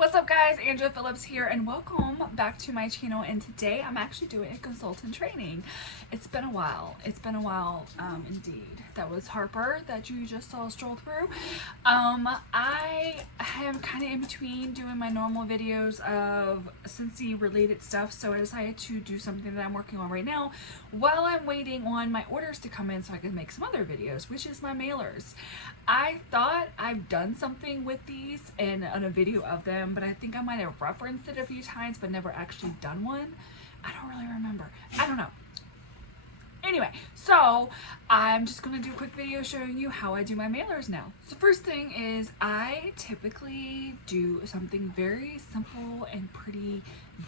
What's up guys, Angela Phillips here and welcome back to my channel, and today I'm actually doing a consultant training. It's been a while indeed. That was Harper that you just saw stroll through. I am kind of in between doing my normal videos of Scentsy related stuff, so I decided to do something that I'm working on right now while I'm waiting on my orders to come in so I can make some other videos, which is my mailers. I thought I've done something with these and on a video of them, but I think I might have referenced it a few times but never actually done one. I don't really remember. I don't know. Anyway, so I'm just going to do a quick video showing you how I do my mailers now. So first thing is I typically do something very simple and pretty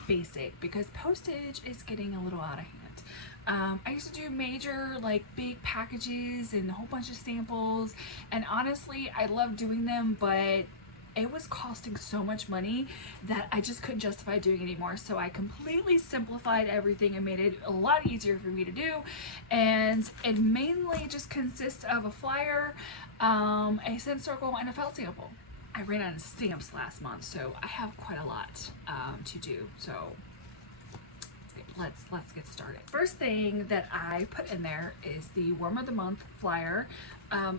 basic because postage is getting a little out of hand. I used to do major, like big packages and a whole bunch of samples, and honestly I love doing them, but it was costing so much money that I just couldn't justify doing it anymore. So I completely simplified everything and made it a lot easier for me to do. And it mainly just consists of a flyer, a scent circle, and a felt sample. I ran out of stamps last month, so I have quite a lot to do. So let's get started. First thing that I put in there is the Warm of the Month flyer.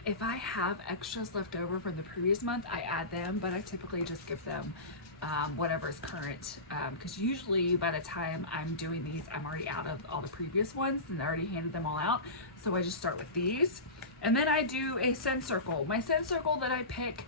If I have extras left over from the previous month, I add them, but I typically just give them whatever is current, because usually by the time I'm doing these, I'm already out of all the previous ones and I already handed them all out. So I just start with these, and then I do a scent circle. My scent circle that I pick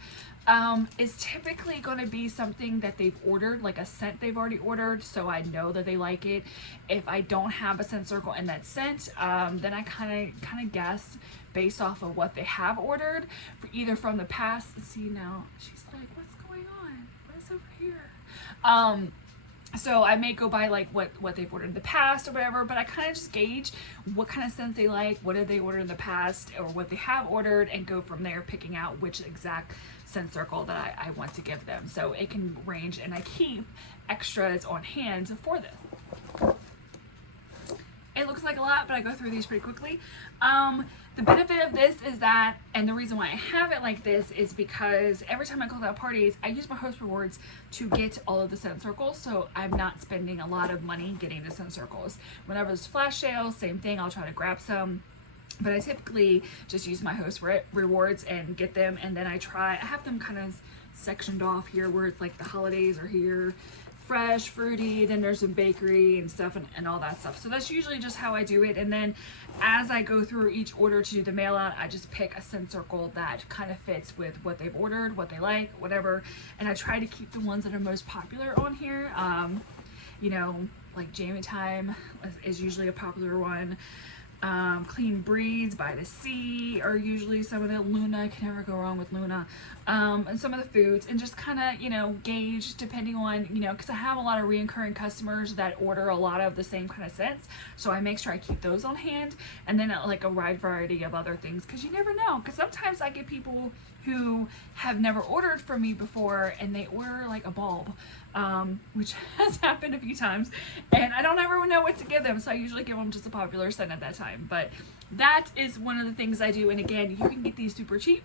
is typically going to be something that they've ordered, like a scent they've already ordered, so I know that they like it. If I don't have a scent circle in that scent, then I kind of guess based off of what they have ordered, for either from the past. See, now she's like, what's going on? What's over here? So I may go by like what they've ordered in the past or whatever, but I kind of just gauge what kind of scents they like, what did they order in the past, or what they have ordered, and go from there, picking out which exact scent circle that I want to give them. So it can range, and I keep extras on hand for this. It looks like a lot, but I go through these pretty quickly. The benefit of this is that, and the reason why I have it like this is because every time I go to parties, I use my host rewards to get all of the scent circles, so I'm not spending a lot of money getting the scent circles. Whenever there's flash sales, same thing, I'll try to grab some. But I typically just use my host rewards and get them, and then I have them kind of sectioned off here where it's like the holidays are here. Fresh, fruity, then there's some bakery and stuff and all that stuff. So that's usually just how I do it. And then as I go through each order to do the mail out, I just pick a scent circle that kind of fits with what they've ordered, what they like, whatever. And I try to keep the ones that are most popular on here. You know, like Jamie Time is usually a popular one. Clean Breeds by the Sea are usually some of the. Luna, can never go wrong with Luna. And some of the foods, and just kind of, you know, gauge depending on, you know, because I have a lot of reoccurring customers that order a lot of the same kind of scents, so I make sure I keep those on hand, and then like a wide variety of other things, because you never know, because sometimes I get people who have never ordered from me before and they order like a bulb, which has happened a few times, and I don't ever know what to give them, so I usually give them just a popular scent at that time. But that is one of the things I do, and again, you can get these super cheap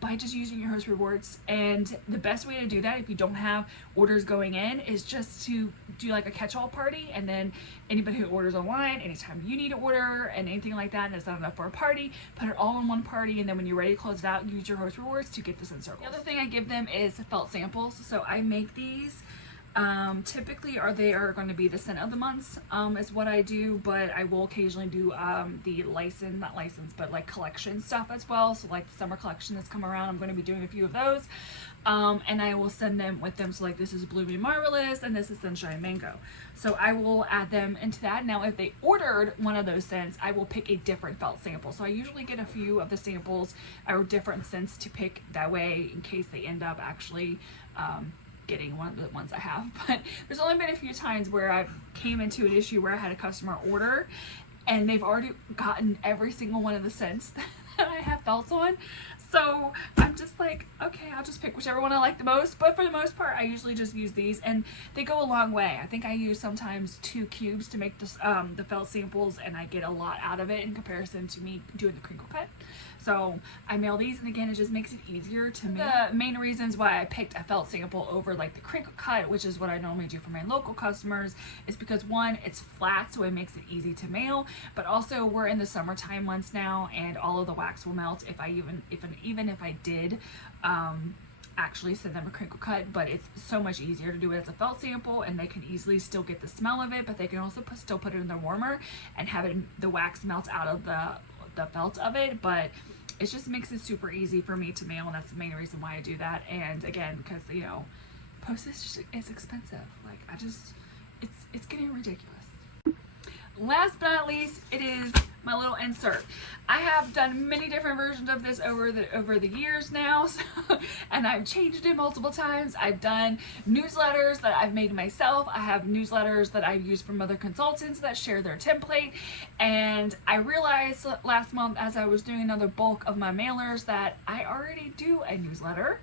by just using your host rewards. And the best way to do that if you don't have orders going in is just to do like a catch-all party, and then anybody who orders online, anytime you need to order and anything like that and it's not enough for a party, put it all in one party, and then when you're ready to close it out, use your host rewards to get the scent circles. The other thing I give them is felt samples. So I make these. Typically they are going to be the scent of the months, is what I do, but I will occasionally do the not license, but like collection stuff as well. So like the summer collection that's come around, I'm going to be doing a few of those, and I will send them with them. So like this is Blooming Marvelous and this is Sunshine Mango, so I will add them into that. Now if they ordered one of those scents, I will pick a different felt sample. So I usually get a few of the samples or different scents to pick, that way in case they end up actually getting one of the ones I have. But there's only been a few times where I came into an issue where I had a customer order and they've already gotten every single one of the scents that I have felts on. So I'm just like, okay, I'll just pick whichever one I like the most. But for the most part, I usually just use these, and they go a long way. I think I use sometimes 2 cubes to make this, the felt samples, and I get a lot out of it in comparison to me doing the crinkle cut. So I mail these, and again, it just makes it easier to mail. The main reasons why I picked a felt sample over like the crinkle cut, which is what I normally do for my local customers, is because one, it's flat, so it makes it easy to mail, but also we're in the summertime months now, and all of the wax will melt if I did actually send them a crinkle cut. But it's so much easier to do it as a felt sample, and they can easily still get the smell of it, but they can also still put it in their warmer and have it, the wax melts out of the felt of it. But it just makes it super easy for me to mail, and that's the main reason why I do that. And again, because you know, postage is expensive. Like it's getting ridiculous. Last but not least, it is my little insert. I have done many different versions of this over the years now, and I've changed it multiple times. I've done newsletters that I've made myself. I have newsletters that I've used from other consultants that share their template. And I realized last month, as I was doing another bulk of my mailers, that I already do a newsletter.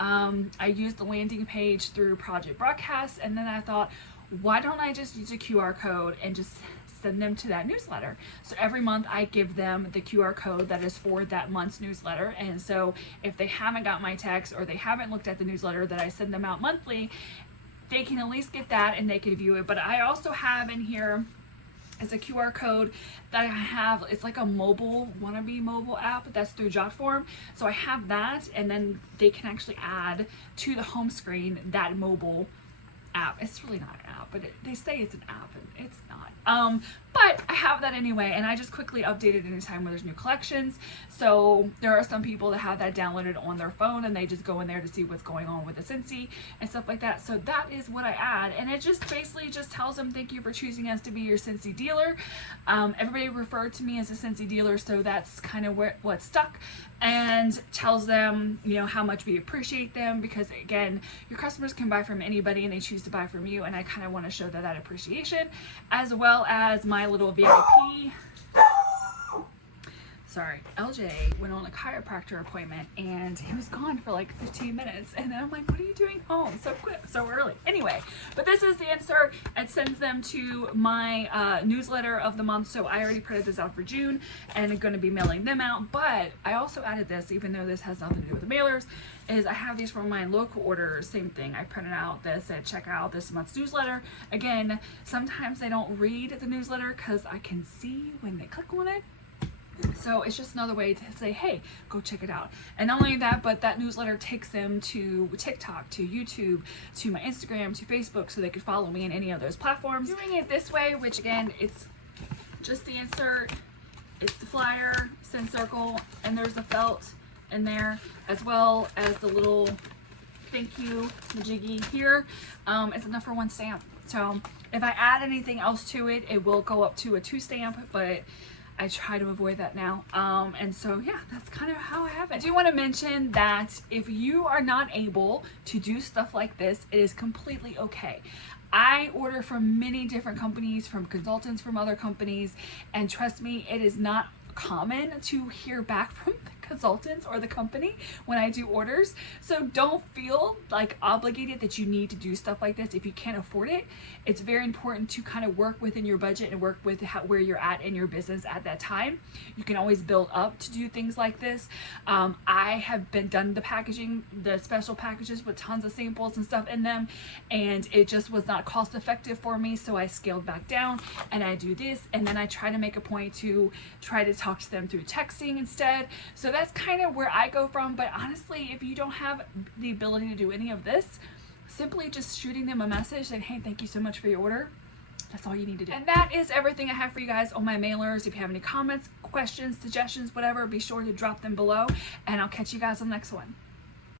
I used the landing page through Project Broadcast, and then I thought, why don't I just use a QR code and just send them to that newsletter? So every month I give them the QR code that is for that month's newsletter. And so if they haven't got my text, or they haven't looked at the newsletter that I send them out monthly, they can at least get that and they can view it. But I also have in here is a QR code that I have. It's like a wannabe mobile app that's through JotForm. So I have that, and then they can actually add to the home screen that mobile app. It's really not an app, but they say it's an app, and it's not. But I have that anyway, and I just quickly update it anytime when there's new collections. So there are some people that have that downloaded on their phone, and they just go in there to see what's going on with the Scentsy and stuff like that. So that is what I add, and it just basically just tells them, thank you for choosing us to be your Scentsy dealer. Everybody referred to me as a Scentsy dealer, so that's kind of what stuck, and tells them, you know, how much we appreciate them, because again, your customers can buy from anybody and they choose to buy from you, and I kind of want to show that appreciation, as well as my little VIP. Sorry, LJ went on a chiropractor appointment, and he was gone for like 15 minutes, and then I'm like, what are you doing home so quick, so early? Anyway, but this is the insert. It sends them to my newsletter of the month. So I already printed this out for June, and I'm going to be mailing them out. But I also added this, even though this has nothing to do with the mailers, is I have these from my local orders. Same thing, I printed out this and check out this month's newsletter. Again, sometimes they don't read the newsletter because I can see when they click on it. So it's just another way to say, hey, go check it out. And not only that, but that newsletter takes them to TikTok, to YouTube, to my Instagram, to Facebook, so they could follow me in any of those platforms. Doing it this way, which again, it's just the insert, it's the flyer, send circle, and there's the felt in there, as well as the little thank you majiggy here. It's enough for one stamp. So if I add anything else to it, it will go up to a 2 stamp, but I try to avoid that now. And so yeah, that's kind of how I have it. I do want to mention that if you are not able to do stuff like this, it is completely okay. I order from many different companies, from consultants from other companies, and trust me, it is not common to hear back from the consultants or the company when I do orders. So don't feel like obligated that you need to do stuff like this if you can't afford it. It's very important to kind of work within your budget and work with where you're at in your business at that time. You can always build up to do things like this. I have done the packaging, the special packages with tons of samples and stuff in them, and it just was not cost effective for me, so I scaled back down and I do this, and then I try to make a point to try to talk to them through texting instead. So that's kind of where I go from. But honestly, if you don't have the ability to do any of this, simply just shooting them a message saying, hey, thank you so much for your order. That's all you need to do. And that is everything I have for you guys on my mailers. If you have any comments, questions, suggestions, whatever, be sure to drop them below, and I'll catch you guys on the next one.